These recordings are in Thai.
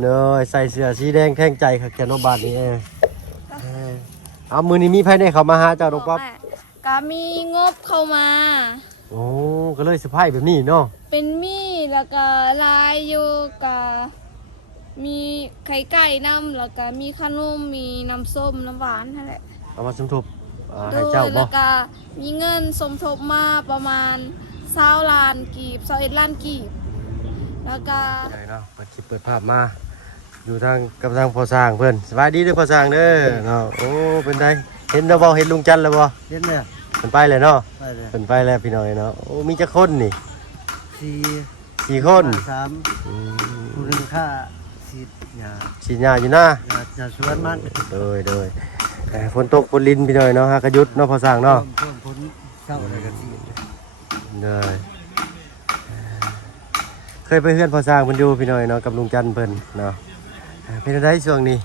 เนยใส่เสื้อสีแดงแท่งใจค่ะแกนบาทนี่เอามือนี้มีไผได้เข้ามาหาเจ้าน้องป๊อปก็มีงบเข้ามา โอ้ก็เลยเซอร์ไพรส์แบบนี้เนาะเป็นมีแล้วก็ลายอยู่กับมีไข่ไก่น้ำแล้วก็มีขนมมีน้ำส้มน้ำหวานนั่นแหละเอามาสมทบให้เจ้าบ่แล้วก็มีเงินสมทบมาประมาณ20 ล้านกีบ21 ล้านกีบแล้วก็ใช่เนาะเปิดคลิปเปิดภาพมาอยู่ทางกับทางพอสร้างเพื่อนสบายดีเด้อพอสร้างเด้อเนาะโอ้เป็นไงเห็นแล้วบ่เห็นลุงจันทร์แล้วบ่เห็นเนี่ยเป็นไปเลยเนาะไปเลยเป็นไปแล้วพี่น้อยเนาะโอ้มีจักคนนี่สี่คน3ผู้หนึ่งค่าฉีดยาอยู่หน้ายาสวนมันโดยฝนตกฝนลิ้นพี่น้อยเนาะฮะกระยุดเนาะพอสร้างเนาะฝนเช้าอะไรกันสิเลยเคยไปเฮือนพอสร้างเพิ่นอยู่พี่น้อยเนาะกับลุงจันทร์เพิ่นเนาะเป็นไงช่วงนี้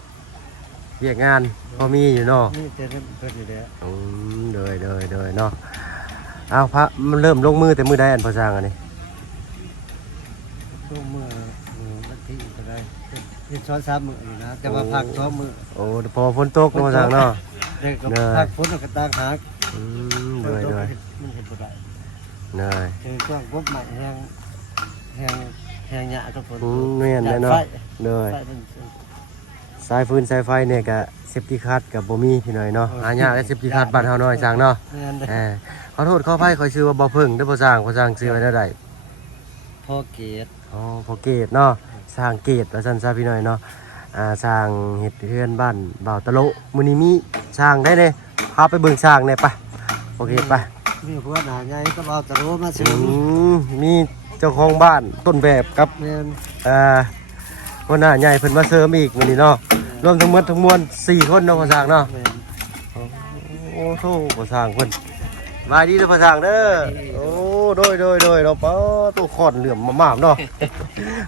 เวียกงานพอมีอยู่เนาะนี่เจอเพิ่นอยู่แล้วโดยเนาะเอาพระมันเริ่มลงมือแต่มือใดอันพอสร้างอันนี้ช่วงมื้อวันที่ก็ได้เป็น2-3 มื้อนี่นะแต่ว่าพัก2 มื้อโอ้พอฝนตกพอสร้างเนาะเด็กก็พักฝนก็ต่างหากโดยมันเห็นบ่ได้เนยคือช่วงกบใหม่แห้งหญ้าทุกคนแม่นเลยเนาะเนยสายฟืนสายไฟเนี่ยก็เซฟตี้คัทกับบ่มีพี่น้อยเนาะหายากได้เซฟตี้คัทบ้านเฮาน้อยสร้างเนาะขอโทษขออภัยขอชื่อว่าบ่เพิ่งเด้อพอสร้างชื่อไว้ได้พ่อเกตพอเกตเนาะสร้างเกตว่าซั่นซะพี่น้อยเนาะสร้างเฮ็ดเรือนบ้านบ่าวตะโลมื้อนี้มีสร้างได้เด้พาไปเบิ่งสร้างแหน่ไปโอเคไปมีหัวหน้าใหญ่ก็บ่าวตะโลมาซื้อมีเจ้าของบ้านต้นแบบกับแม่นหัวหน้าใหญ่เพิ่นมาเสริมอีกมื้อนี้เนาะรวมทั้งหมดทั้งมวล4คนเนาะพอสร้างเนาะโอ้โธ่พอสร้างเพิ่นมาดีเด้อพอสร้างเด้อโอ้โดยเนาะป้าตู้ขอนเหลื่อมมามๆเนาะ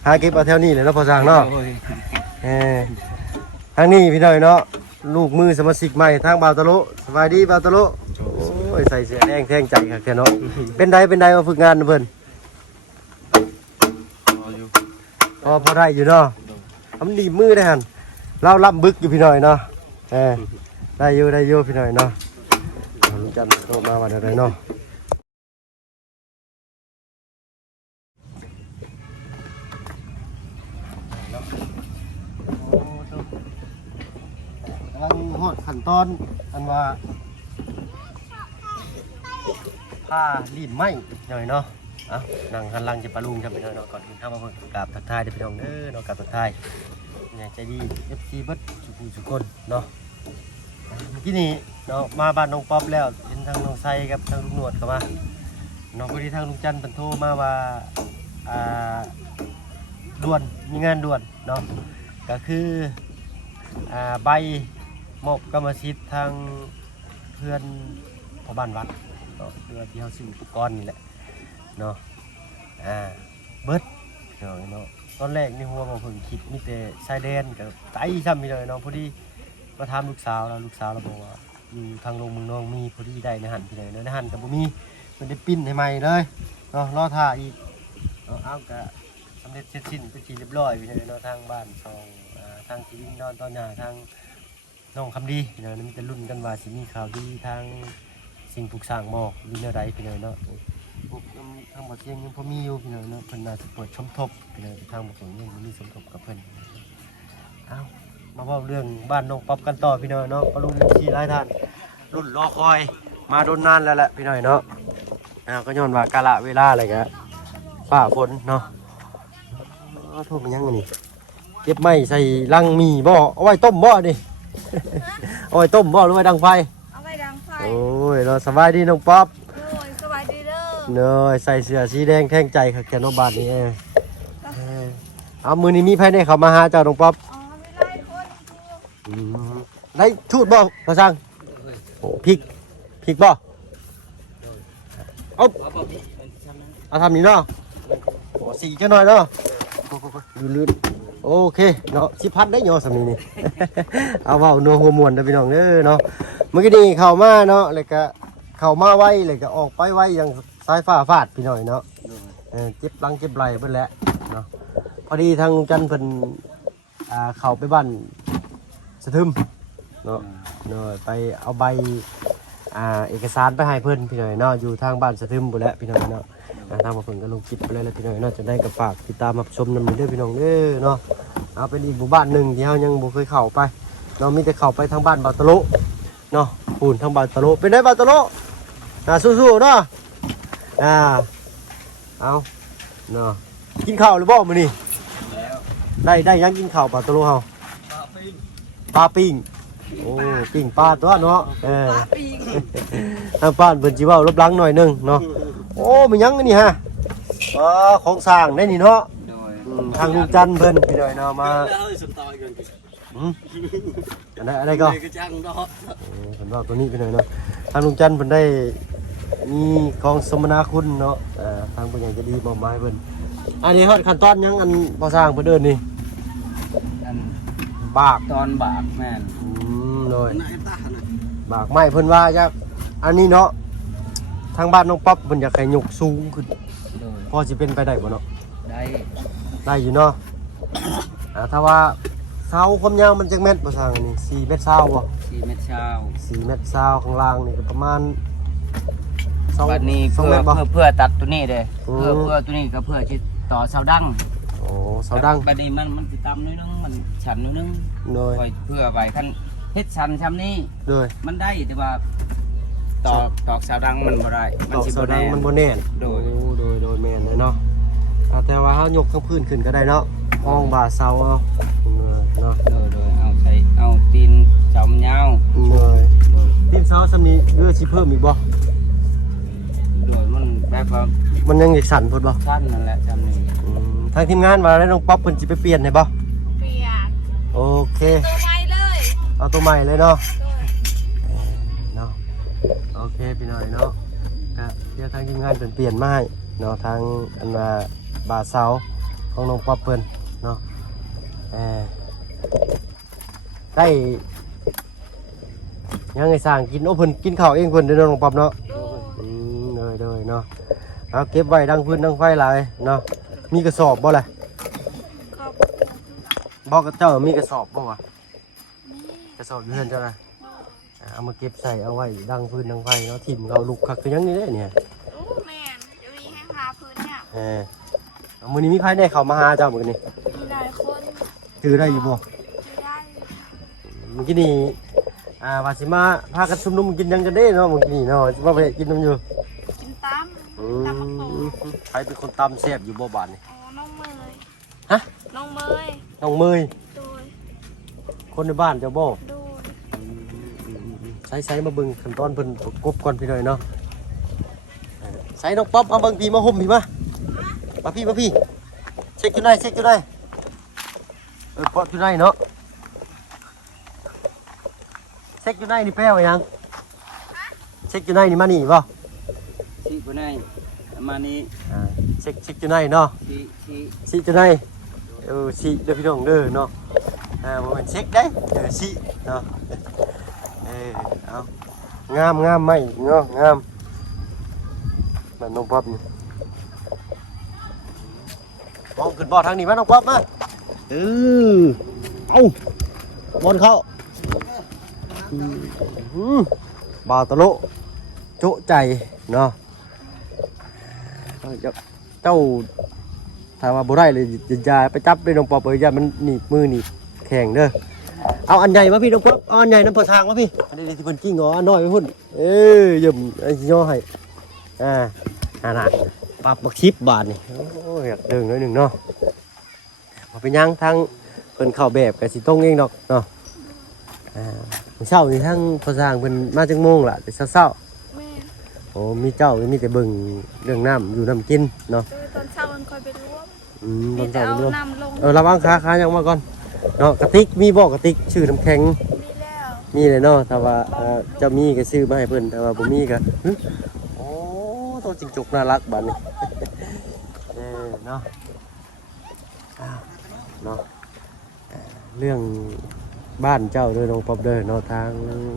หาเก็บเอาแถวนี้เลยเนาะพอสร้างเนาะทางนี้พี่น้อยเนาะลูกมือสมาชิกใหม่ทางบ่าวตะโลสบายดีบ่าวตะโลโอ้ยใส่เสื้อแดงแท่งใจคักแท้เนาะเป็นใดมาฝึกงานเพิ่นพอได้อยู่เนาะทำดีมือได้หันเราล่ำบึกอยู่พี่น้อยเนาะได้อยู่พี่น้อยเนาะลุงจันทร์โทรมาวันอะไรเนาะกำลังหดขั้นตอนอันว่าผ้ารีดไหมหน่อยเนาะนั่งหันหลังจะปลาลุงจะไปเนาะก่อนถึงข้าวมาเพิ่งกราบทักทายเดี๋ยวไปลองเนาะกราบทักทายเนี่ยใจดี FC เบิดสุคนเนาะเมื่อกี้นี้เนาะมาบ้านน้องป๊อปแล้วเห็นทางน้องไซกับทางลุงหนวดเข้ามาเนาะพอดีทางลุงจันทร์เป็นโทรมาว่าด่วนมีงานด่วนเนาะก็คือใบมอบกรรมสิทธิ์ทางเพื่อนพ่อบ้านวัดเนาะเพื่อที่เขาซื้ออุปกรณ์นี่แหละเนาะเบิดเนาะตอนแรกนี่หัวมาเพิ่งคิดมีแต่ชายแดนกับใจซ้ำมีเลยเนาะพอดีมาถามลูกสาวเราบอกว่าอยู่ทางโรงเมืองน้องมีพอดีได้ในหันพี่เลยในหันกับบ่มีมันได้ปิ้นให้ใหม่เลยเนาะรอท่าอีกเอากะสำเร็จเสร็จสิ้นไปทีเรียบร้อยพี่เลยเนาะทางบ้านซองทางที่ดินนอนตอนหน้าทางน้องคำดีพี่เลยมันจะลุ้นกันว่าสิมีข่าวดีทางสิ่งปลูกสร้างบอกวินาใดพี่เลยเนาะทางบ่อเชียงยังพอมีอยู่พี่น้องเนาะเพิ่นน่าจะเปิดสมทบพี่น้องทางบ่อเชียงยังมีสมทบกับเพิ่นมาเว้าเรื่องบ้านน้องป๊อปกันต่อพี่น้องเนาะปลุงที่หลายท่านรุ่นรอคอยมาโดนนานแล้วแหละพี่น้องเนาะก็ย้อนว่ากาลเวลาอะไรกะฟ้าฝนเนาะโทษมันยังนี่เก็บไม้ใส่ลังมีบ่เอาไว้ต้มบ่ดิเอาไว้ต้มบ่หรือไว้ดังไฟเอาไว้ดังไฟโอ้ยเราสบายดีน้องป๊อปสบายดีเด้อเนยใส่เสื้อสีแดงแท่งใจค่ะแกนบาทนี่เอามือนี้มีไผได้เข้ามาหาเจ้าน้องป๊อปได้ทูดบ่พอสั่งพริกบ่เอาทำนี่เนาะสีแค่หน่อยเนาะลื่นโอเคเนาะ10,000ได้เนาะสำนี้นี่เอาเว้านัวหัวม่วนเด้อพี่น้องเด้อเนาะเมื่อกี้นี้เข้ามาเนาะแล้วก็เข้ามาไว้เลยก็ออกไปไว้อย่างสายฟ้าฟาดพี่หน่อยเนาะเจ็บหลังเจ็บไหล่เพิ่นแหละเนาะพอดีทางจันเพิ่น เข้าไปบ้านสะทึมเนาะเนาะไปเอาใบเอกสารไปให้เพิ่นพี่น้อยเนาะอยู่ทางบ้านสะทึมพุ่นแหละพี่น้อยเนาะทางมาเพิ่นก็ลงคลิปไปเลยแล้วพี่น้อยเนาะจะได้ก็ฝากติดตามรับชมนำเด้อพี่น้องเด้อเนาะเอาเป็นอีกหมู่บ้านหนึงที่เฮายังบ่เคยเข้าไปเนาะมีแต่เข้าไปทางบ้านบาตะโลเนาะพูนทางบาตะโลเป็นได้บาตะโลสู้ๆเนาะเอาเนาะกินข้าวหรือบ่มื้อนี้ได้ยังกินข้าวบาตะโลเฮาปลาปิ้งโอ้ปิ้งปลาตัวเนาะทางบ้านเพิ่นสิเว้ารบหลังหน่อยนึงเนาะโอ้มันยังอันนี้ฮะของสร้างได้นี่เนาะทางลุงจันทร์เพิ่นพี่น้อยเนาะมาอะไรก็เพิ่นว่าตัวนี้พี่น้อยเนาะทางลุงจันทร์เพิ่นได้มีของสมนาคุณเนาะทางผู้ใหญ่จะดีมอบหมายเพิ่นอันนี้ฮอดขั้นตอนยังอันบ่สร้างเพิ่นเดินนี่บาก ตอนบากแม่น เลยบากไม้เพิ่นว่าจะอันนี้เนาะทางบ้านน้องป๊อปเพิ่นอยากให้ยกสูงขึ้น โดย พอสิเป็นไปได้บ่เนาะ ได้ อยู่เนาะถ้าว่าเสาความยาวมันจักเม็ดบ่สั่งนี่4เมตร20บ่ 4 เมตรเช้า 4เมตร20ข้างล่างนี่ก็ประมาณ2 บัดนี้ 2 เพื่ เม อ ตรบ่ เพื่อตัดตัวนี้เด้ อืม เพื่อตัวนี้ก็เพื่อที่ต่อเสาดัง โอ้เสาดัง บัดนี้มันสิต่ำนิดนึงมันชันนิดนึง โดย คอยเพื่อไว้คันเฮ็ดชันช้ำนี้ โดย มันได้แต่ว่าตอกเสาดังมันบ่ได้มัน ตอก สิ เสา บ่ ดั แน่ งมันบ่แน่น โดย โดยแม่นเลยเนาะแต่ว่าเฮายกทั้งพื้นขึ้นก็ได้เนาะห้องบ่าเสาเอาเนาะ โดยเอาตีนเสามันยาว เลย โดย ทีมเช้าสำนี้เลือสิเพิ่มอีกบ่ โดยมันแบบว่า มันยังอีกสั่นพุ่นบ่ ชั้นนั่นแหละชั้นนี้ ทางทีมงานว่าได้น้องป๊อปเพิ่นสิไปเปลี่ยนให้บ่ เปลี่ยน โอเค ตัวใหม่เลย เอาตัวใหม่เลยเนาะ โดย เนาะโอเคพี่น้อยเนาะก็เดี๋ยวทางทีมงานเปลี่ยนมาให้เนาะทางอันว่าบาเซาของน้องป๊อปเพิ่นเนาะได้ยังไงสร้างกินโอ้เพิ่นกินข้าวเองเพิ่นเด้อน้องป๊อปเนาะ โดย เลยเนาะเอาเก็บไว้ดังพื้นดังไฟหลายเนาะมีกระสอบบ่ล่ะ ขอบ บอกกับเจ้ามีกระสอบบ่วะกระสอบอยู่เฮือนเจ้านะเอามาเก็บใส่เอาไว้ดังพื้นดังไฟเนาะถิ่มเขาลุกคักคือหยังนี่เด้เนี่ย โอ้แม่นจะมีให้พาพื้นเนี่ย เอามื้อนี้มีใครได้เข้ามาหาเจ้ามื้อนี้ มีหลายคน ถือได้อยู่บ่ ไม่ได้ เมื่อกี้นี่ว่าสิมาพากันซุ่มนุมกินหยังกันเด้เนาะเมื่อกี้นี่เนาะสิมาไปกินน้ำอยู่ กินตำตำมะกรูด ใครเป็นคนตำแซ่บอยู่บ่บาดนี่ อ๋อน้องเมย ฮะ น้องเมย น้องเมย โดย คนในบ้านเจ้าบ่ โดย ใส่มาเบิ่งขั้นตอนเพิ่นประกบก่อนพี่หน่อยเนาะใส่น้องป๊อปเอาเบิ่งพี่มาห่มพี่มาพี่เช็คอยู่ไหนป๊อปอยู่ไหนเนาะเช็คอยู่ไหนนี่แป้วยังเช็คอยู่ไหนนี่มานี่บ่ ที่บ่ได้มานี้ เช็คอยู่ไหนเนาะ ที่ สิอยู่ไหนสิเด้อพี่น้องเด้อเนาะบ่แม่นเช็คเด้สิเนาะเอางามไหมเนาะงามมันน้องป๊อปนี่มองขึ้นบ่อทางนี้มาน้องป๊อปมาเอาบอลเข้าบาตะโลโจใจเนาะเจ้าถ้าว่าบ่ได้เลยอย่าไปจับด้วยน้องป๊อปเอ้ยอย่ามันหนีบมือหนีบแข็งเด้อเอาอันใหญ่มาพี่น้องป๊อปเอาอันใหญ่น้ำพอทางมาพี่อันนี้ที่เพิ่นกิ้งอ๋ออันน้อยไปพุ่นยืมไอ้ย่อให้น่ะปรับบัก10 บาทนี่โอ้ยอยากเดินหน่อยหนึงเนาะบ่เป็นหยังทางเพิ่นเข้าแบบก็สิต้องเองดอกเนาะเช้านี่ทางพอทางเพิ่นมาจังโมงล่ะแต่เช้า แม่ โอ้มีเจ้ามีแต่เบิ่งเรื่องน้ำอยู่น้ำกินเนาะ โดยตอนเช้ามันคอยไปรวม ต มี อน แต่ เช้า เอา เรื่อง น้ำลง ระวังขายังมาก่อนเนาะกระติกมีบ่กระติกชื่อน้ำแข็ง มีแล้ว มีเลยเนาะถ้าว่าเจะมีก็ซื้อมาให้เพิ่นถ้าว่าบ่มีก็โอ้ตัวจิงจกน่ารักบัดนี้ เนาะเนาะเรื่องบ้านเจ้าเด้อน้องป๊อบเด้อเนาะทาง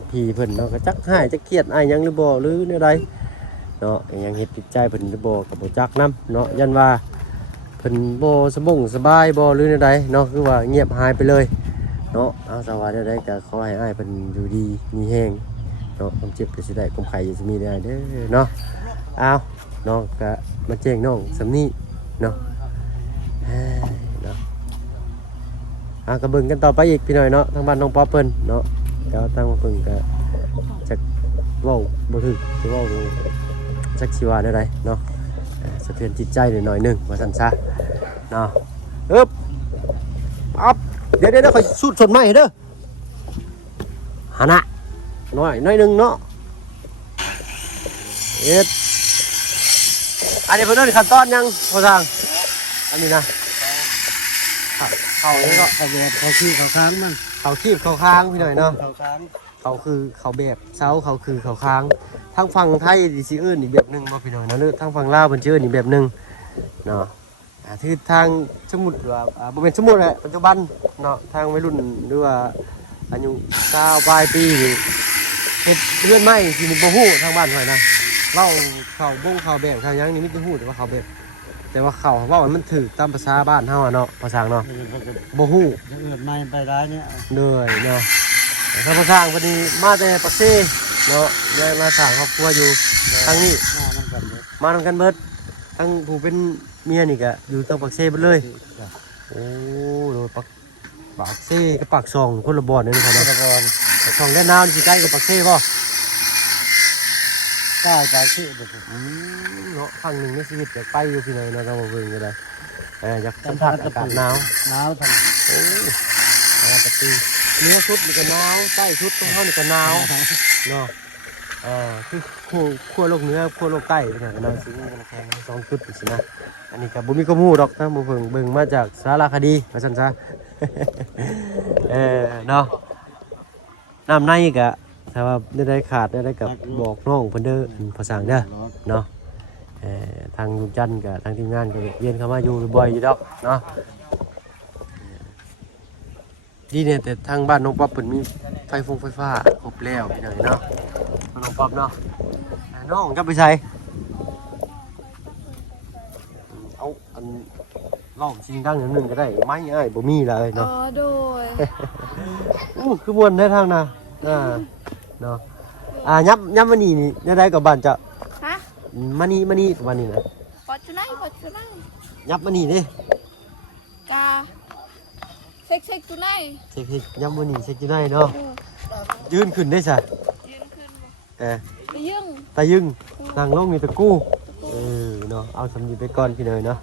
พี่เพิ่นเนาะก็จักหายจักเครียดอ้ายหยังหรือบ่หรือแนวใดเนาะยังเฮ็ดจิตใจเพิ่นหรือบ่ก็บ่จักนํเนาะยันว่า เพิ่นบ่สบายบ่หรือใดเนาะคือว่าเงียบหายไปเลยเนาะเอาสวัสดีได้ก็ขอให้อ้ายเพิ่นอยู่ดีมีแฮงเนาะความเจ็บก็สิได้ความไข้จะมีได้เด้อเนาะเอาน้องก็มาแจ้งน้องสำนี้เนาะเนาะก็เบิ่งกันต่อไปอีกพี่น้อยเนาะทางบ้านน้องป๊อปเพิ่นเนาะก็ทางเพิ่นก็จักเว้าบ่ถูกสิเว้าจักสิว่าได้เนาะสะเทือนจิตใจหน่อยนึงว่าซั่นซะเนาะอึ๊บอ๊อบเดี๋ยวๆๆค่อยสูดสดใหม่เด้อหานะน้อยนึงเนาะเอ็ดอันนี้เพิ่นเอิ้นขั้นตอนยังพ่อสร้างอันนี้นะเข้านี่ก็ เขาแบบเขาขี้เขาค้างมัน เขาคีบเขาค้างพี่หน่อยเนาะ เขาค้าง เขาคือเขาแบบเสาเขาคือเขาค้างทางฝั่งไทยสิเอิ้นอีกแบบหนึงบ่พี่หน่อยเนาะหรือทางฝั่งลาวเพิ่นสิเอิ้นอีกแบบหนึงเนาะคือทางสมมุติว่าบ่แม่นสมมุติแหละปัจจุบันเนาะทางวัยรุ่นหรือว่าอายุ20ปลายปีนี่เฮ็ดเรือนไม้สิบ่ฮู้ทางบ้านข่อยนะเว้าเขาบ่งเขาแบบเขาหยังนี่มีแต่ฮู้แต่ว่าเขาแบบแต่ว่าเขาเว้ามันถูกตามภาษาบ้านเฮาอะเนาะภาษาเนาะบ่ฮู้ อย่างอื่นไม่ไปร้ายเนี่ย เหนื่อยเนาะถ้าพอสร้างพอดีมาแต่ปักเซ่เนาะยังมาสร้างครอบครัวอยู่ทางนี้ หน้ามันกันเลย มาทำกันเบิดทั้งผู้เป็นเมียนี่ก็อยู่ทางปักเซ่ไปเลยโอ้โดยปักเซ่กับปักซองคนละบ่อนเลยนะครับ ตะ เนาะ กอน ปักซองด้านหน้าสิใกล้กับปักเซ่ป่ะ ใต้ปลายขี้บุก เนาะครั้งหนึ่งในชีวิตอยากไปอยู่ที่ไหนเนาะเราเบิ่งก็ได้อยากสัมผัสอากาศหนาว หนาวท โอ้ปกติเนื้อชุดนี่ก็หนาวใต้ชุดของเขานี่ก็หนาวเนาะคือขั้วโลกเหนือขั้วโลกใต้เนี่ยก็นอนซื้อกันแข่งสองชุดสินะอันนี้ก็บ่มีข้อมูลดอกนะบ่เบิ่งมาจากสารคดีว่าซั่นซะ เนาะน้ำในก็ถ้าว่าได้ขาดได้กับบอกน้องเพิ่นเด้อภาษาเด้อเนาะทางลุงจันทร์กับทางทีมงานก็เวียนเข้ามาอยู่บ่อยอยู่ดอกเนาะดีเนี่ยแต่ทางบ้านน้องป๊อปเพิ่นมีไฟฟ้าครบแล้วพี่น้อยเนาะน้องป๊อปเนาะน้องจะไปใส่เอาอันลองชิงดังหนึ่งก็ได้ไม้อ้ายบ่มีเลย อ๋อ เนาะ โดย คือม่วนได้ทางน่ะเนาะยับมานี่ได้กับบ้านจะ ฮะ มานี่ประมาณนี้นะ ปัจจุบันยับมานี่เด้ กาเซ็กจุไหน เช็คยับมานี่เช็คอยู่ได้เนาะยืนขึ้นได้ซะ ยืนขึ้นบ่ ไป ยึง ตายึงนั่งลงนี่ตะกู้เนาะเอาสำนีไปก่อนพี่เนยเนาะ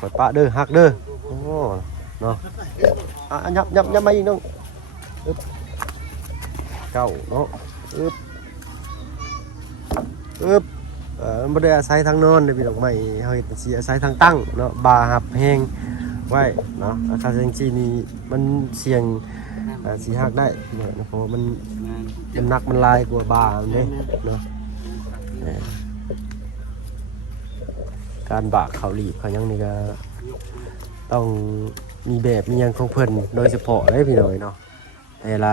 ปล่อยปะเด้อหักเด้อโอ้เนาะยับมาอีกน้องอึ๊บเก้าเนาะอึ๊บบ่ได้อาศัยทางนอนเด้อพี่น้องใหม่เฮาเฮ็ดสิอาศัยทางตั้งเนาะบาหับแฮงไว้เนาะอาคาจังซี่นี่มันเสี่ยงสิหักได้เพราะมันน้ำหนักมันลายกว่าบาเด้เนาะการบากเขาหลีบเขายังนี่ก็ต้องมีแบบมีหยังของเพิ่นโดยเฉพาะเลยพี่น้อยเนาะแต่ละ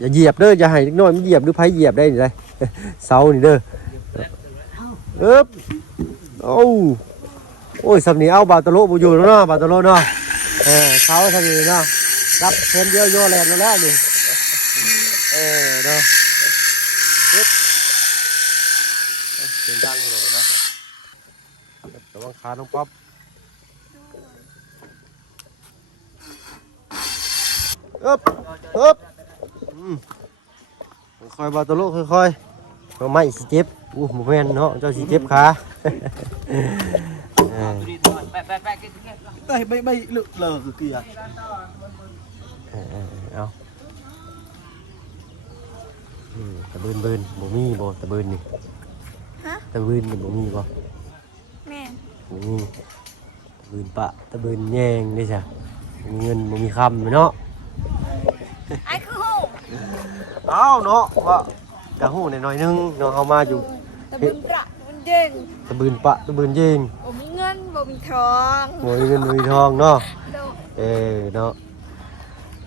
อย่าเหยียบเด้ออย่าให้เล็กน้อยมันเหยียบหรือไผเหยียบได้นี่ได้ เสานี่เด้อโอ้ยสำนีเอาบาตโลบ่อยู่แล้วเนาะบาตโลเนาะเสาสำนีเนาะรับเพิ่นเดียวโยแลนแล้วนี่เนาะเสียงดังเลยเนาะระวังขาน้องป๊อปค่อยบาตโลค่อยๆไม่สิเจ็บโมเมนเนาะเจ้าสิเจ็บขาไปลึกเลยคือเกียร์ เอาตะบืนบ่มีบ่ตะบืนนี่ ฮะ ตะบืนนี่บ่มีบ่ แม่ บ่มีตะบืนปะตะบืนแยงนี่จ้ะมีเงินบ่มีคำเนาะ ไอ้คือฮู้ เอาเนาะว่ากะฮู้หน่อยนึงเนาะเอามาอยู่ ตะบึนประมันเด้ง ตะบืนปะตะบืนแยง บ่มีเงินบ่มีทอง บ่มีเงินบ่มีทองเนาะ โดย เนาะ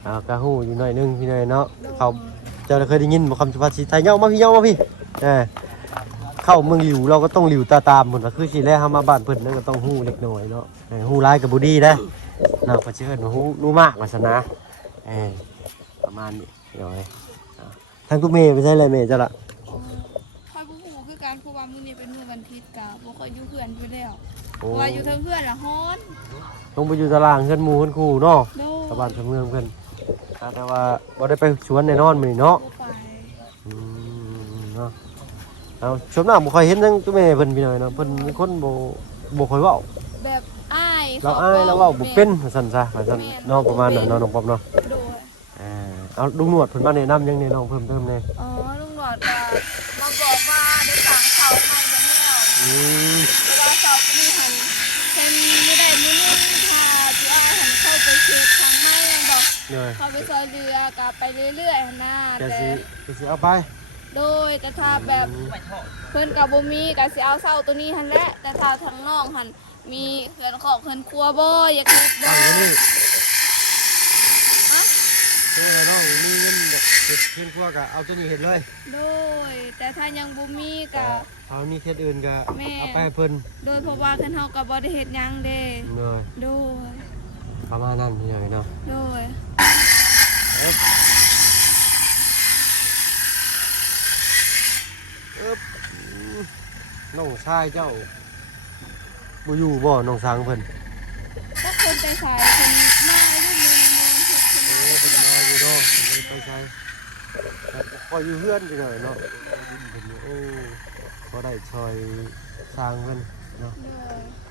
เอากะฮู้อยู่หน่อยนึงพี่หน่อยเนาะเขาเจ้าเคยได้ยินบ่คำสุภาษิตไทยเงามาพี่ เข้าเมืองหลิวเราก็ต้องหลิวตาตามหมดว่าคือสิแลเฮามาบ้านเพิ่นนั่นก็ต้องฮู้เล็กน้อยเนาะฮู้หลายก็บ่ดีนะเนาะก็สิเอิ้นว่าฮู้รู้มากว่าซั่นนะประมาณนี้เนาะทางทุกเมย์ไปใช่เลยเมย์จ้ะล่ะ คอยบ่ฮู้คือการเพราะว่ามื้อนี้เป็นมื้อวันอาทิตย์ก็บ่ค่อยอยู่เพื่อนอยู่แล้วเพราะว่าอยู่เทิงเพื่อนละฮ้อน ลงไปอยู่ตารางเพื่อนหมู่เพื่อนครูเนาะ โด ชาวบ้านชาวเมืองเพื่อนแต่ว่าบ่ได้ไปสวนแน่นอนมื้อนี้เนาะ บ่ไป เนาะเอาชมหน้าบ่ค่อยเห็นจังตัวแม่เพิ่นพี่น้อยเนาะเพิ่นเป็นคนบ่ค่อยเว้า แบบอ้าย เราอายเราเว้าบ่เป็นว่าซั่นซะว่าซั่นเนาะประมาณนั้นเนาะน้องป๊อปเนาะ โดย เอาลุงหนวดเพิ่นมาแนะนำยังแน่น้องเพิ่มเติมแน่ อ๋อลุงหนวดก็มาบอกว่าได้สั่งเขาใหม่ไปแล้ว เวลาสอบนี่หันเป็นไม่ได้มื้อนึงค่ะที่อ้ายหันเข้าไปเช็ดทางไม้ยังบอก เหนื่อย เข้าไปซอยเรือกับไปเรื่อยๆหั่นนะ แต่ แต่ สิเอาไป โดยแต่ถ้าแบบเพิ่นกับบ่มีก็สิเอาเศร้าตัวนี้หันแหละแต่ถ้าทางน้องหันมีเพื่อนขอบเพื่อนครัวบ่อยากเฮ็ดบ่ ตั้งไว้นี่ ฮะ ตัวน้องมีเงินอยากเฮ็ดเพิ่นครัวก็เอาตัวนี้เฮ็ดเลย โดยแต่ถ้ายังบ่มีก็ ถ้ามีเคสอื่นก็ แม่ เอาไปให้เพิ่น โดยเพราะว่าเพิ่นเฮาก็บ่ได้เฮ็ดหยังเด้ เหนื่อย โดย ประมาณนั้นพี่น้อยเนาะ โดย น้องชายเจ้าบ่อยู่บ่น้องสางเพิ่น ก็คนไปสายคนมาลูกมือมองเฮ็ดคน โอ้เพิ่นมาอยู่เนาะเพิ่นไปใช้คอยอยู่เพื่อนพี่น้อยเนาะเพิ่นโอ้บ่ได้ช่วยสร้างเพิ่นเนาะ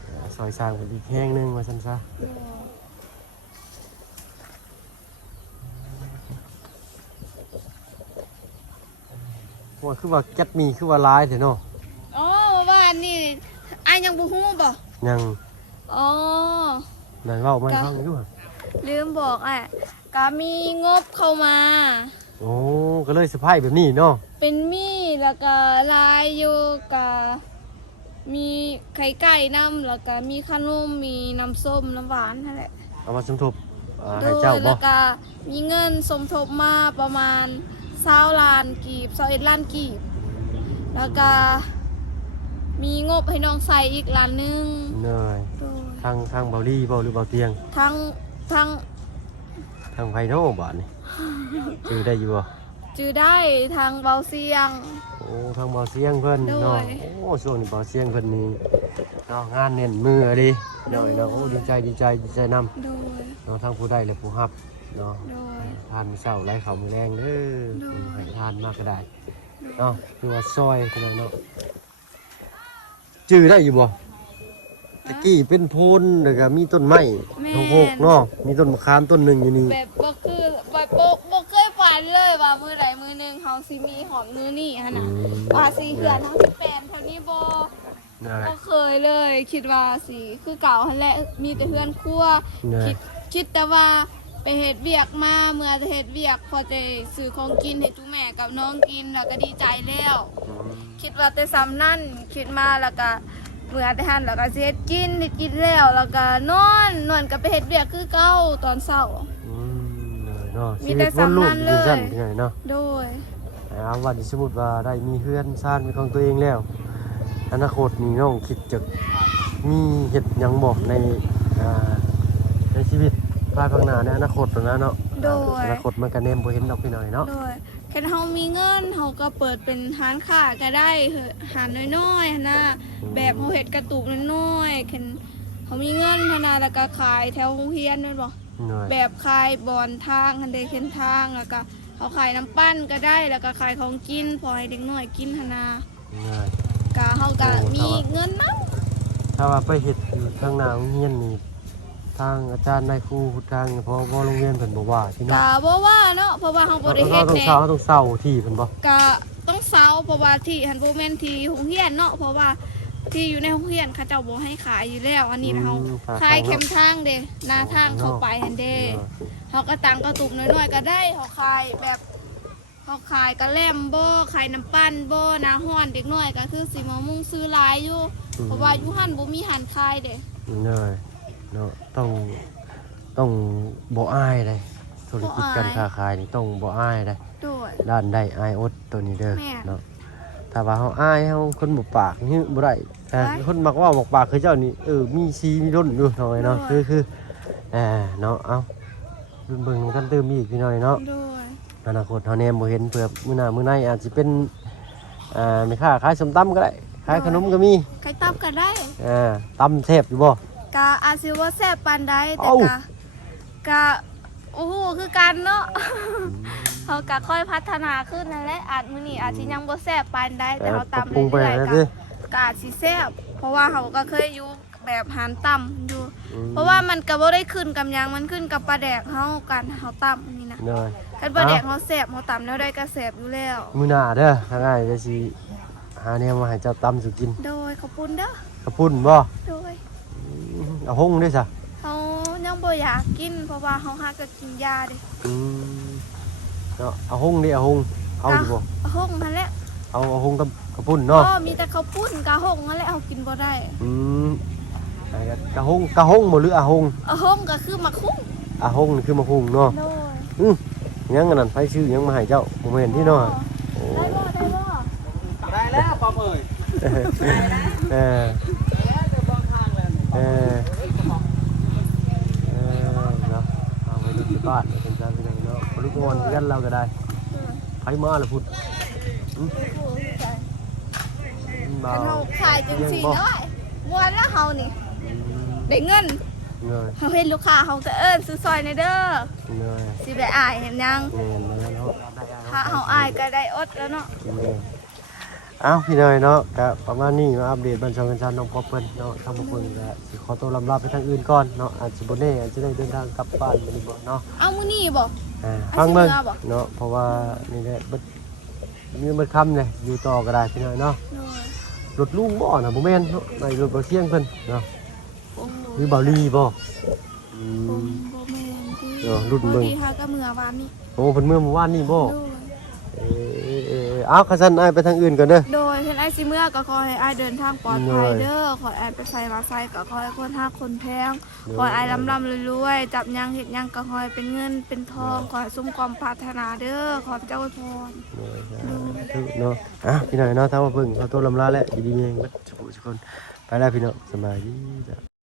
โดย ซอยสร้างเพิ่นอีกแห่งหนึงว่าซั่นซะ โดย ว่าคือว่าจัดมีคือว่าหลายแท้เนาะ อ๋อว่านี่อายยังบ่ฮู้บ่ ยัง อ๋อ นั่นเว้ามาให้ฟังอยู่หั่น ลืมบอกอ่ะก็มีงบเข้ามา โอ้ก็เลยเซอร์ไพรส์แบบนี้เนาะ เป็นมีแล้วก็ลายอยู่ก็มีไข่ไก่น้ำแล้วก็มีขนมมีน้ำส้มน้ำหวานนั่นแหละ เอามาสมทบ โด ให้ ย เจ้าบ่ แล้วก็มีเงินสมทบมาประมาณ20ล้านกีบ21ล้านกีบแล้วก็มีงบให้น้องใส่อีกล้านหนึง เหนื่อย โดย ทางเบาลี่บ่หรือเบาเตียง ทั้ง ทางไพโนบาดนี่ชื่อได้อยู่บ่ จือได้ทางเบาเสียง โอ้ทางเบาเสียงเพิ่น โดย เนาะโอ้ช่วงนี้เบาเสียงเพิ่นนี่เนาะงานแน่นมือดิเนาะเนาะโอ้ดีใจนำ โดย เนาะทางผู้ได้และผู้รับเนาะ โดย ทานมื้อเช้าไล่ข้าวมื้อแรงเด้อ โดย ให้ทานมากก็ได้เนาะคือว่าซอยกันเนาะจื้อได้อยู่บ่ตะกี้เป็นโพนแล้วก็มีต้นไม้ทางโคกเนาะมีต้นมะขามต้นหนึงอยู่นี่ แบบบ่คือแบบบ่เคยฝันเลยว่ามือใดมือหนึงเฮาสิมีหอมมือนี่หั่นน่ะว่าสิเหือนเฮาสิแปลนเท่านี้บ่ นั่นแหละ บ่เคยเลย คิดว่าสิคือเก่าหั่นแหละมีแต่เฮือนครัว นั่นแหละ คิดแต่ว่าไปเฮ็ดเวียกมาเมื่อเฮ็ดเวียกพอได้ซื้อของกินให้ทุกแม่กับน้องกินแล้วก็ดีใจแล้ว คิดว่าแต่ซ้ำนั่นคิดมาแล้วก็เมื่อแต่หันแล้วก็สิเฮ็ดกินได้กินแล้วแล้วก็นอนก็ไปเฮ็ดเวียกคือเก่าตอนเช้า เลยเนาะ มี ชี แต่ วิตวนลูก สำคัญเลย เป็นสั้นเป็นไงเนาะ โดย เอาวันที่สมมติว่าได้มีเพื่อนซ่านเป็นของตัวเองแล้วอนาคตนี่น้องคิดจะมีเห็ดหยังบอกในชีวิตภายภาคหน้าในอนาคตนะเนาะ โดย อนาคตมันก็แนมบ่เห็นดอกพี่น้อยเนาะ โดยแค่เฮามีเงินเฮาก็เปิดเป็นร้านค้าก็ได้เหอะหารน้อยๆหั่นนะแบบเฮาเฮ็ดกระตุกน้อยๆแค่เฮามีเงินหั่นนะแล้วก็ขายแถวโรงเรียนแม่นบ่ เหนื่อย แบบขายบอนทางหันเดเข็นทางแล้วก็เขาขายน้ำปั้นก็ได้แล้วก็ขายของกินพอให้เด็กน้อยกินหนนา เหนื่อย กะเขาก็มีเงินนะ ถ้าว่าไปเห็ดอยู่ทางหน้าโรงเรียนนี่ทางอาจารย์นายครูทางพอโรงเรียนเพิ่นบอกว่าที่เนาะ กะบ่ว่าเนาะเพราะว่าเขาบ่ได้ เรา เฮ็ด ต้อง แน่ เศร้าต้องเศร้าที่เพิ่นบ่ กะต้องเซาเพราะว่าที่หันบ่แม่นที่โรงเรียนเนาะเพราะว่าที่อยู่ในโรงเรียนเขาเจ้าบ่ให้ขายอยู่แล้ว อันนี้นะเขาขายเข็มทางเด้หน้าทางเข้าไปหันเด้เขาก็ตังกระตุกน้อยๆก็ได้เขาขายแบบเขาขายกระแลมบ่ขายน้ำปั้นบ่น้าฮ้อนเด็กน้อยก็คือสิมามุ่งซื้อหลายอยู่เพราะว่าอยู่หั่นบ่มีหันขายเด้ เหนื่อยเนาะต้องบ่อายเลยธุรกิจการค้าขายนี่ต้องบ่อายเลย โดย ด้านได้อายอดตัวนี้เด้อ แม่ เนาะ ถ้าว่าเฮาอายเฮาคนบ่ปากนี่บ่ได้แต่คนมักเว้าบอกปากคือเจ้านี่มีซีมีร่นอยู่หน่อยเนาะคือเนาะเอาเบิ่งกันเติมอีกพี่น้อยเนาะ โดย อนาคตเฮาแนมบ่เห็นเผื่อมื้อหน้ามื้อในอาจสิเป็นแม่ค้าขายส้มตำก็ได้ขายขนมก็มี ใครตับก็ได้ ตำแซ่บอยู่บ่ กะอาจสิว่าแซ่บปานใดแต่ เอ้า กะโอ้โหคือกันเนาะเขากะค่อยพัฒนาขึ้นนั่นแหละอาจมื้อนี้อาจสิยังบ่แซ่บปานใดแต่เขาตำ ปรุงไป เรื่อย แล้ว ๆ สิ กะอาจสิแซ่บเพราะว่าเขาก็เคยอยู่แบบหารต่ำอยู่ เพราะว่ามันก็บ่ได้ขึ้นกับหยังมันขึ้นกับปลาแดกเฮากันเฮาต่ำนี่นะ เด้อ คันปลาแดกเฮาแซ่บเฮาต่ำแล้วได้ก็แซ่บอยู่แล้ว มื้อหน้าเด้อทางอ้ายจะสิหาแนวมาให้เจ้าตำสุกิน โดยขอบคุณเด้อก ระปุ่นบ่ โดย เอาหงด้วยซะ เฮายังบ่อยากกินเพราะว่าเฮาหาก็กินยาเด้ เนาะเอาหงดิเอาหงเอาอยู่บ่ หงนั่นแหละ เอาหงกับกระปุ่นเนาะ ก็มีแต่ข้าวปุ้นกะหงนั่นแหละเฮากินบ่ได้ ไอ้กะหงบ่หรืออาหง หงก็คือมะคุ้ง อาหงนี่คือมะฮุงเนาะ โดย ยังอันนั้นไผชื่อยังมาให้เจ้าบ่แม่นที่เนาะโอ้ ได้บ่ ได้แล้วปอมเอ้ย เออเออเนาะเอาไว้ดูที่บ้านเป็นจังซี่เนาะบ่รู้ก่อนกันเราก็ได้ไผมาล่ะพุ่นบ่า คันเฮาขายจังซี่เนาะม่วนแล้วเฮานี่ได้เงิน เงย เฮาเห็นลูกค้าเฮาก็เอิ้นซื้อซอยในเด้อ เงย สิไปอายเห็นยัง เงยมาแล้วเนาะ ถ้าเฮาอายก็ได้อดแล้วเนาะ เอ้าพี่น้อยเนาะก็ประมาณนี้มาอัปเดตบัญชาการชันน้องป๊อปเปิ้ลเนาะทำมาเพิ่นก็สิขอตัวลำลาไปทางอื่นก่อนเนาะอาจสิบ่แน่อาจจะได้เดินทางกลับบ้านมื้อนี้บ่เนาะ เอามื้อนี้บ่ ฟังเบิ่ง อาสิเมื่อบ่ เนาะเพราะว่านี่แหละมีมันค่ำเลยอยู่ต่อก็ได้พี่น้อยเนาะ โดย รถลุงบ่น่ะบ่แม่นเนาะในรถบ่เที่ยงเพิ่นเนาะ โอ้โห หรือเบาลีบ่อื บ่ ม แม่นติ เนาะรุ่นเบิ่ง พอดีหาก็เมื่อวานนี้ โอ้เพิ่นเมื่อวานนี่บ่ โดย เอาคันซั่นอ้ายไปทางอื่นก่อนเด้อ โดยเพิ่นไอ้สิเมื่อก็ขอให้อ้ายเดินทางปลอดภัยเด้อขอให้อ้ายไปไสมาไสก็ขอให้คนฮักคนแพงขอให้อ้ายร่ำๆรวยๆจับหยังเฮ็ดหยังก็ขอให้เป็นเงินเป็นทองขอให้สมความปรารถนาเด้อขอพระเจ้าอวยพร เนาะพี่น้อยเนาะถ้าว่าเพิ่งเอาตัวลำลาแล้วอยู่ดีๆเองทุกคนไปแล้วพี่น้องสบายดีจ้ะ